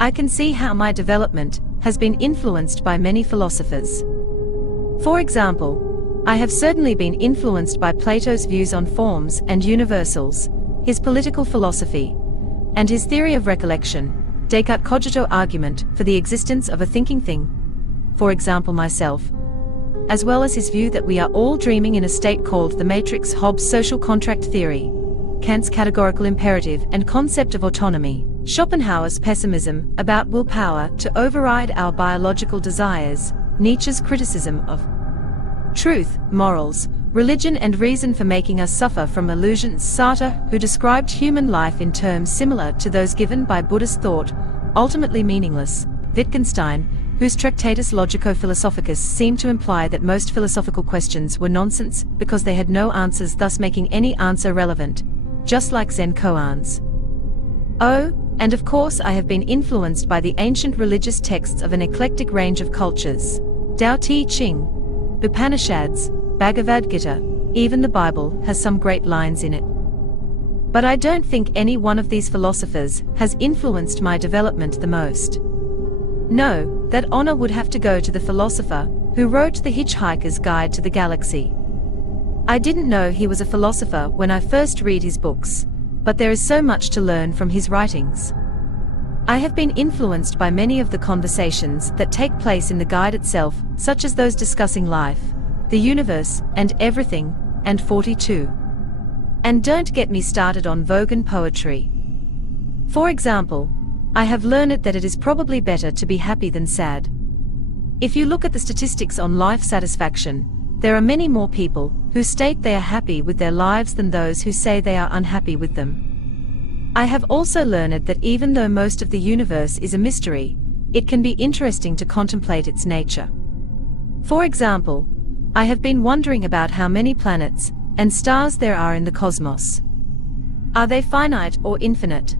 I can see how my development has been influenced by many philosophers. For example, I have certainly been influenced by Plato's views on forms and universals, his political philosophy, and his theory of recollection, Descartes' cogito argument for the existence of a thinking thing, for example myself, as well as his view that we are all dreaming in a state called the matrix, Hobbes' social contract theory, Kant's categorical imperative and concept of autonomy, Schopenhauer's pessimism about willpower to override our biological desires, Nietzsche's criticism of truth, morals, religion and reason for making us suffer from illusions, Sartre, who described human life in terms similar to those given by Buddhist thought, ultimately meaningless, Wittgenstein, whose Tractatus Logico-Philosophicus seemed to imply that most philosophical questions were nonsense because they had no answers, thus making any answer relevant, just like Zen koans. Oh, and of course I have been influenced by the ancient religious texts of an eclectic range of cultures, Tao Te Ching, Upanishads, Bhagavad Gita, even the Bible has some great lines in it. But I don't think any one of these philosophers has influenced my development the most. No, that honor would have to go to the philosopher who wrote The Hitchhiker's Guide to the Galaxy. I didn't know he was a philosopher when I first read his books, but there is so much to learn from his writings. I have been influenced by many of the conversations that take place in the guide itself, such as those discussing life, the universe, and everything, and 42. And don't get me started on Vogan poetry. For example, I have learned that it is probably better to be happy than sad. If you look at the statistics on life satisfaction, there are many more people who state they are happy with their lives than those who say they are unhappy with them. I have also learned that even though most of the universe is a mystery, it can be interesting to contemplate its nature. For example, I have been wondering about how many planets and stars there are in the cosmos. Are they finite or infinite?